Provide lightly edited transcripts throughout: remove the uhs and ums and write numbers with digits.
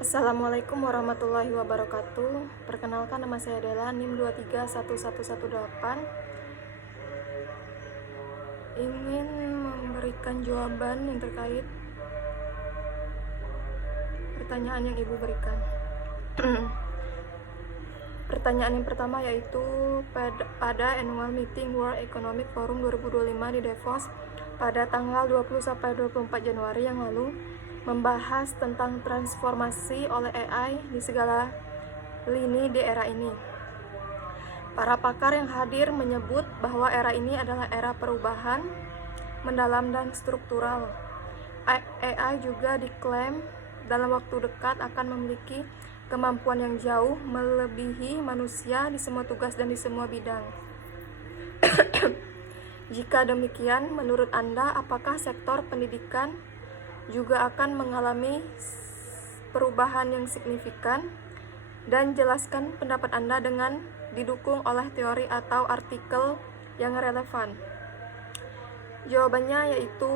Assalamualaikum warahmatullahi wabarakatuh. Perkenalkan, nama saya adalah NIM 231118. Ingin memberikan jawaban yang terkait pertanyaan yang Ibu berikan. Pertanyaan yang pertama yaitu pada Annual Meeting World Economic Forum 2025 di Davos pada tanggal 20-24 Januari yang lalu membahas tentang transformasi oleh AI di segala lini di era ini. Para pakar yang hadir menyebut bahwa era ini adalah era perubahan mendalam dan struktural. AI juga diklaim dalam waktu dekat akan memiliki kemampuan yang jauh melebihi manusia di semua tugas dan di semua bidang. Jika demikian, menurut Anda, apakah sektor pendidikan juga akan mengalami perubahan yang signifikan? Dan jelaskan pendapat Anda dengan didukung oleh teori atau artikel yang relevan. Jawabannya yaitu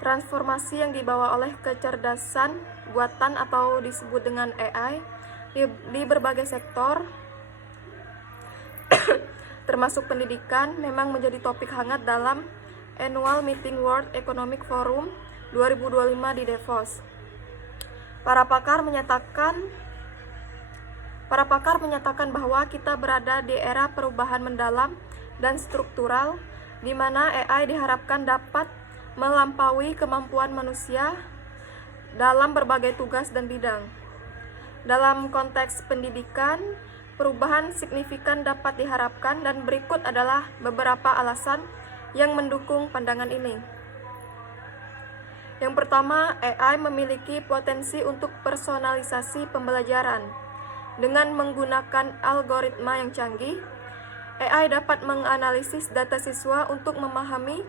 transformasi yang dibawa oleh kecerdasan buatan atau disebut dengan AI di berbagai sektor termasuk pendidikan memang menjadi topik hangat dalam Annual Meeting World Economic Forum 2025 di Davos. Para pakar menyatakan bahwa kita berada di era perubahan mendalam dan struktural, di mana AI diharapkan dapat melampaui kemampuan manusia dalam berbagai tugas dan bidang. Dalam konteks pendidikan, perubahan signifikan dapat diharapkan dan berikut adalah beberapa alasan yang mendukung pandangan ini. Yang pertama, AI memiliki potensi untuk personalisasi pembelajaran. Dengan menggunakan algoritma yang canggih, AI dapat menganalisis data siswa untuk memahami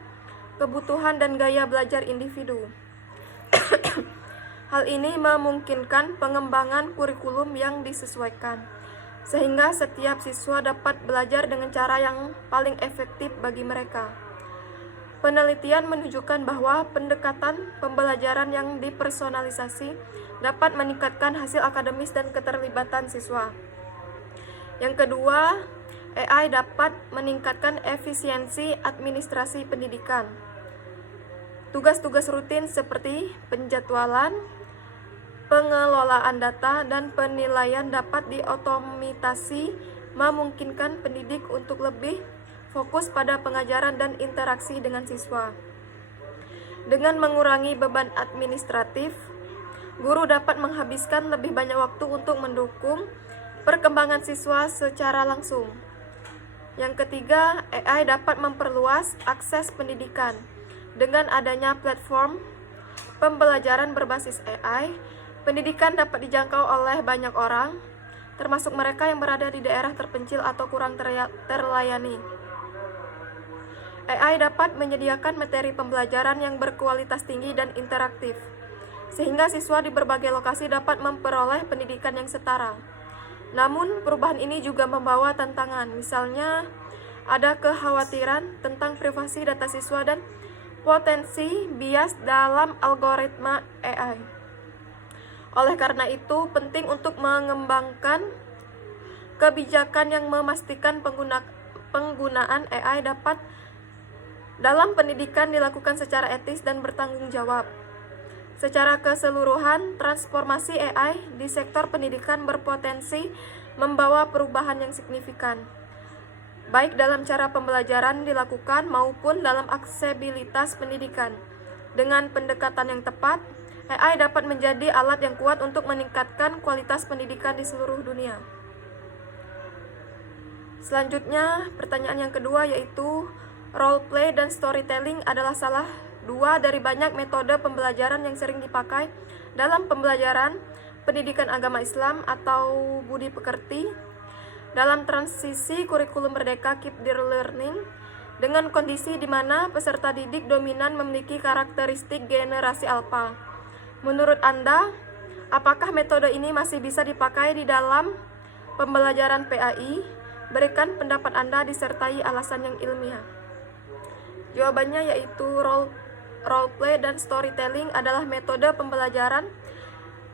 kebutuhan dan gaya belajar individu. Hal ini memungkinkan pengembangan kurikulum yang disesuaikan, sehingga setiap siswa dapat belajar dengan cara yang paling efektif bagi mereka. Penelitian menunjukkan bahwa pendekatan pembelajaran yang dipersonalisasi dapat meningkatkan hasil akademis dan keterlibatan siswa. Yang kedua, AI dapat meningkatkan efisiensi administrasi pendidikan. Tugas-tugas rutin seperti penjadwalan, pengelolaan data, dan penilaian dapat diotomatisasi, memungkinkan pendidik untuk lebih fokus pada pengajaran dan interaksi dengan siswa. Dengan mengurangi beban administratif, guru dapat menghabiskan lebih banyak waktu untuk mendukung perkembangan siswa secara langsung. Yang ketiga, AI dapat memperluas akses pendidikan. Dengan adanya platform pembelajaran berbasis AI, pendidikan dapat dijangkau oleh banyak orang, termasuk mereka yang berada di daerah terpencil atau kurang terlayani. AI dapat menyediakan materi pembelajaran yang berkualitas tinggi dan interaktif, sehingga siswa di berbagai lokasi dapat memperoleh pendidikan yang setara. Namun, perubahan ini juga membawa tantangan, misalnya ada kekhawatiran tentang privasi data siswa dan potensi bias dalam algoritma AI. Oleh karena itu, penting untuk mengembangkan kebijakan yang memastikan penggunaan AI dapat dalam pendidikan dilakukan secara etis dan bertanggung jawab. Secara keseluruhan, transformasi AI di sektor pendidikan berpotensi membawa perubahan yang signifikan, baik dalam cara pembelajaran dilakukan maupun dalam aksesibilitas pendidikan. Dengan pendekatan yang tepat, AI dapat menjadi alat yang kuat untuk meningkatkan kualitas pendidikan di seluruh dunia. Selanjutnya, pertanyaan yang kedua yaitu role play dan storytelling adalah salah dua dari banyak metode pembelajaran yang sering dipakai dalam pembelajaran pendidikan agama Islam atau budi pekerti dalam transisi kurikulum merdeka Keep Their Learning, dengan kondisi di mana peserta didik dominan memiliki karakteristik generasi alpha. Menurut Anda, apakah metode ini masih bisa dipakai di dalam pembelajaran PAI? Berikan pendapat Anda disertai alasan yang ilmiah. Jawabannya yaitu role play dan storytelling adalah metode pembelajaran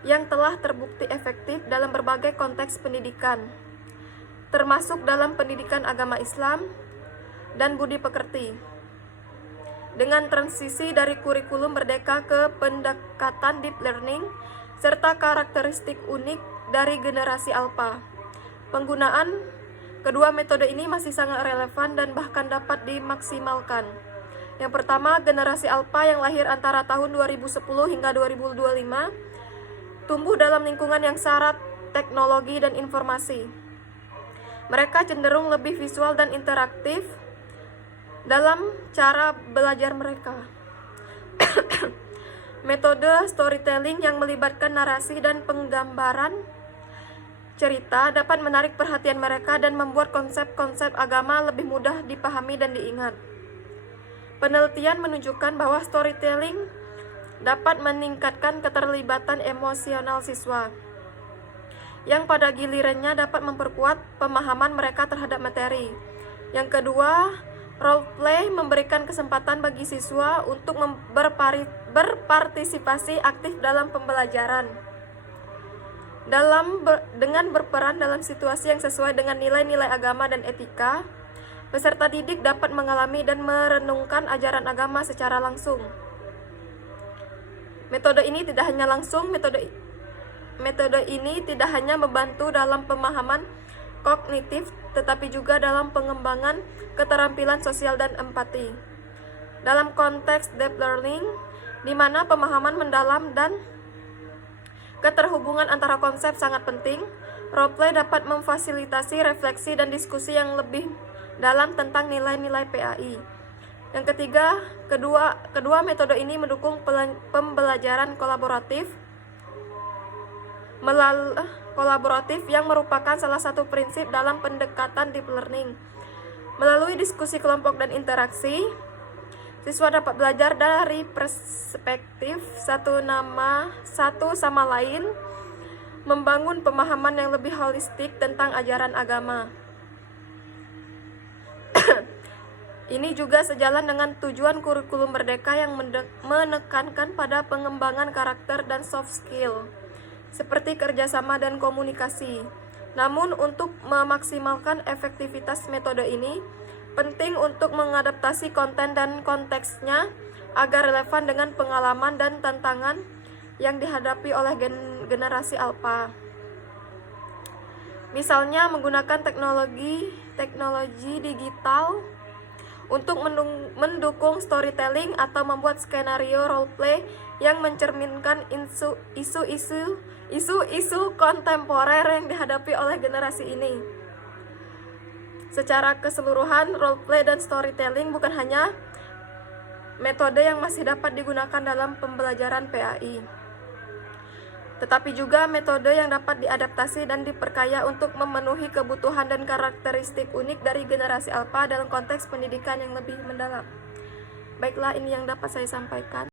yang telah terbukti efektif dalam berbagai konteks pendidikan, termasuk dalam pendidikan agama Islam dan budi pekerti. Dengan transisi dari kurikulum merdeka ke pendekatan deep learning, serta karakteristik unik dari generasi alpha, penggunaan kedua metode ini masih sangat relevan dan bahkan dapat dimaksimalkan. Yang pertama, generasi alpha yang lahir antara tahun 2010 hingga 2025 tumbuh dalam lingkungan yang syarat teknologi dan informasi. Mereka cenderung lebih visual dan interaktif dalam cara belajar mereka. Metode storytelling yang melibatkan narasi dan penggambaran cerita dapat menarik perhatian mereka dan membuat konsep-konsep agama lebih mudah dipahami dan diingat. Penelitian menunjukkan bahwa storytelling dapat meningkatkan keterlibatan emosional siswa, yang pada gilirannya dapat memperkuat pemahaman mereka terhadap materi. Yang kedua, role play memberikan kesempatan bagi siswa untuk berpartisipasi aktif dalam pembelajaran. Dengan berperan dalam situasi yang sesuai dengan nilai-nilai agama dan etika, peserta didik dapat mengalami dan merenungkan ajaran agama secara langsung. Metode ini tidak hanya membantu dalam pemahaman kognitif, tetapi juga dalam pengembangan keterampilan sosial dan empati. Dalam konteks deep learning, di mana pemahaman mendalam dan keterhubungan antara konsep sangat penting, roleplay dapat memfasilitasi refleksi dan diskusi yang lebih dalam tentang nilai-nilai PAI. Yang ketiga, kedua metode ini mendukung pembelajaran kolaboratif yang merupakan salah satu prinsip dalam pendekatan deep learning. Melalui diskusi kelompok dan interaksi, siswa dapat belajar dari perspektif satu sama lain, membangun pemahaman yang lebih holistik tentang ajaran agama. Ini juga sejalan dengan tujuan kurikulum merdeka yang menekankan pada pengembangan karakter dan soft skill, seperti kerjasama dan komunikasi. Namun, untuk memaksimalkan efektivitas metode ini, penting untuk mengadaptasi konten dan konteksnya agar relevan dengan pengalaman dan tantangan yang dihadapi oleh generasi alpha. Misalnya, menggunakan teknologi digital untuk mendukung storytelling atau membuat skenario roleplay yang mencerminkan isu-isu kontemporer yang dihadapi oleh generasi ini. Secara keseluruhan, roleplay dan storytelling bukan hanya metode yang masih dapat digunakan dalam pembelajaran PAI, tetapi juga metode yang dapat diadaptasi dan diperkaya untuk memenuhi kebutuhan dan karakteristik unik dari generasi alpha dalam konteks pendidikan yang lebih mendalam. Baiklah, ini yang dapat saya sampaikan.